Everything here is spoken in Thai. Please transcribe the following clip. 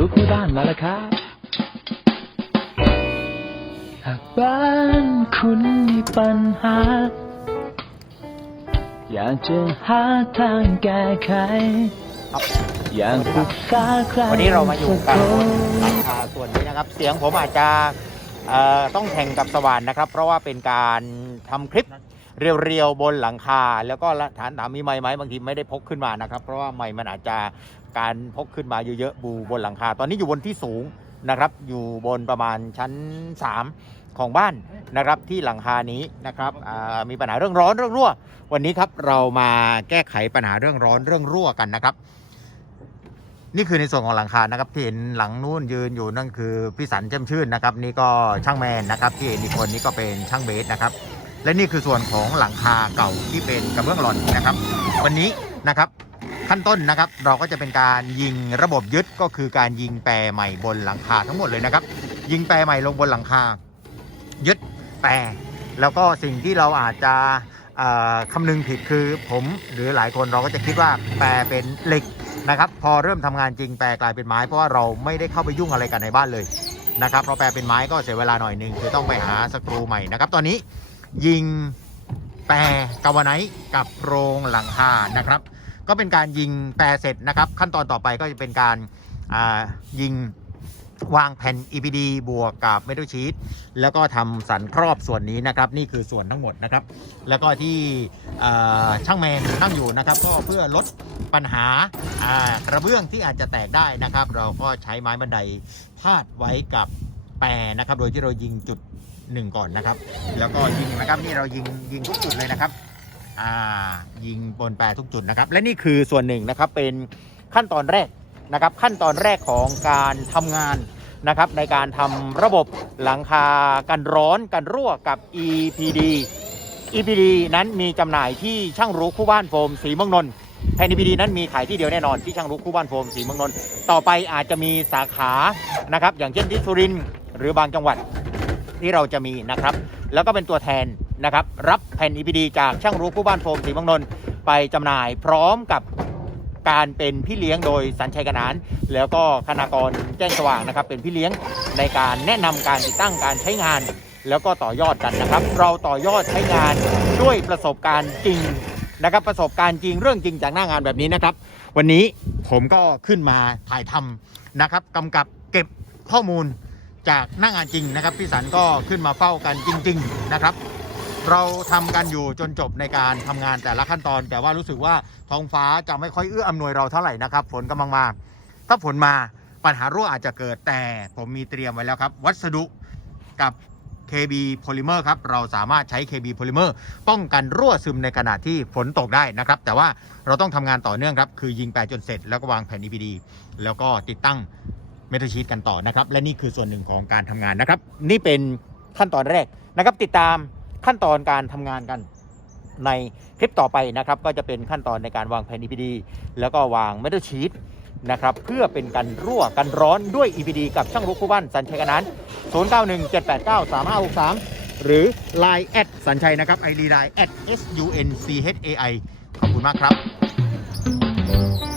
รู้คู่บ้านมาแล้วครับหากบ้านคุณมีปัญหา อยากจะหาทางแก้ไข อยากปรึกษาใครวันนี้เรามาอยู่สักันคบนนหลังคาส่วนนี้นะครับ เสียงผมอาจจะเอ่อต้องแข่งกับสว่านนะครับ เพราะว่าเป็นการทำคลิป เรียวๆบนหลังคา แล้วก็ฐานถามมีไม้ไหมบางทีไม่ได้พกขึ้นมานะครับ เพราะว่าไม้มันอาจจะการพกขึ้นมาเยอะๆบูบนหลังคา ตอนนี้อยู่บนที่สูงนะครับ อยู่บนประมาณชั้น 3 ของบ้านนะครับที่หลังคานี้นะครับมีปัญหาเรื่องร้อนเรื่องรั่ว วันนี้ครับเรามาแก้ไขปัญหาเรื่องร้อนเรื่องรั่วกันนะครับ นี่คือในส่วนของหลังคานะครับที่เห็นหลังนู้นยืนอยู่นั่นคือพี่สันเจ้มชื่นนะครับ นี่ก็ช่างแมนนะครับที่เห็นอีกคนนี้ก็เป็นช่างเบสนะครับ และนี่คือส่วนของหลังคาเก่าที่เป็นกระเบื้องหล่อนนะครับ วันนี้นะครับขั้นต้นนะครับเราก็จะเป็นการยิงระบบยึดก็คือการยิงแปรใหม่บนหลังคาทั้งหมดเลยนะครับ ยิงแปรใหม่ลงบนหลังคา ยึดแปรแล้วก็สิ่งที่เราอาจจะคำนึงผิดคือผมหรือหลายคนเราก็จะคิดว่าแปรเป็นเหล็กนะครับพอเริ่มทำงานจริงแปลกลายเป็นไม้เพราะว่าเราไม่ได้เข้าไปยุ่งอะไรกันในบ้านเลยนะครับเพราะแปลเป็นไม้ก็เสียเวลาหน่อยนึงคือต้องไปหาสกรูใหม่นะครับตอนนี้ ยิงแปรกาวไนท์กับโรงหลังคานะครับ ก็เป็นการยิงแปรเสร็จนะครับ ขั้นตอนต่อไปก็จะเป็นการยิงวางแผ่น EPD บวกกับเมทัลชีตแล้วก็ทำสันครอบส่วนนี้นะครับ นี่คือส่วนทั้งหมดนะครับ แล้วก็ที่ช่างแมนนั่งอยู่นะครับ ก็เพื่อลดปัญหาอ่ากระเบื้องที่อาจจะแตกได้นะครับ เราก็ใช้ไม้บันไดพาดไว้กับแปรนะครับ โดยที่เรายิงจุด หนึ่งก่อนนะครับ แล้วก็ยิงนะครับนี่เรายิงยิงทุกจุดเลยนะครับอ่ายิงบนแปรทุกจุดนะครับ และนี่คือส่วนหนึ่งนะครับเป็นขั้นตอนแรกนะครับ ขั้นตอนแรกของการทำงานนะครับในการทำระบบหลังคากันร้อนกันรั่วกับ EPD EPD นั้นมีจำหน่ายที่ช่างรู้คู่บ้านโฟมสีเมืองนนท์แผ่น EPD นั้นมีขายที่เดียวแน่นอนที่ช่างรุกคู่บ้านโฟมสีเมืองนนท์ต่อไปอาจจะมีสาขานะครับอย่างเช่นที่สุรินทร์หรือบางจังหวัด ที่เราจะมีนะครับ แล้วก็เป็นตัวแทนนะครับ รับแผ่น EPD จากช่างรุกคู่บ้านโฟมสีเมืองนนไปจำหน่ายพร้อมกับการเป็นพี่เลี้ยงโดยสัญชัยกนาน แล้วก็คณากรแจ้งสว่างนะครับ เป็นพี่เลี้ยงในการแนะนำการติดตั้งการใช้งาน แล้วก็ต่อยอดกันนะครับ เราต่อยอดใช้งานด้วยประสบการณ์จริงนะครับ ประสบการณ์จริงเรื่องจริงจากหน้างานแบบนี้นะครับ วันนี้ผมก็ขึ้นมาถ่ายทำนะครับกำกับเก็บข้อมูล จากหน้างานจริงนะครับพี่สันก็ขึ้นมาเฝ้ากันจริง ๆนะครับ เราทำกันอยู่จนจบในการทำงานแต่ละขั้นตอน แต่ว่ารู้สึกว่าท้องฟ้าจะไม่ค่อยเอื้ออำนวยเราเท่าไหร่นะครับฝนกำลังมา ถ้าฝนมาปัญหารั่วอาจจะเกิดแต่ผมมีเตรียมไว้แล้วครับ วัสดุกับ KB Polymer ครับ เราสามารถใช้ KB Polymer ป้องกันรั่วซึมในขณะที่ฝนตกได้นะครับ แต่ว่าเราต้องทำงานต่อเนื่องครับ คือยิงแปรจนเสร็จแล้วก็วางแผ่น EPD แล้วก็ติดตั้ง เมทัลชีตกันต่อนะครับ และนี่คือส่วนหนึ่งของการทำงานนะครับ นี่เป็นขั้นตอนแรกนะครับ ติดตามขั้นตอนการทำงานกันในคลิปต่อไปนะครับ ก็จะเป็นขั้นตอนในการวางแผ่น EPD แล้วก็วางเมทัลชีตนะครับ เพื่อเป็นการรั่วกันร้อนด้วย EPD กับช่างรุกคู่บ้านสันชัยกันนั้น 0917893563 หรือ Line แอดสัญชัยนะครับ ID Line แอด S U N C H A I ขอบคุณมากครับ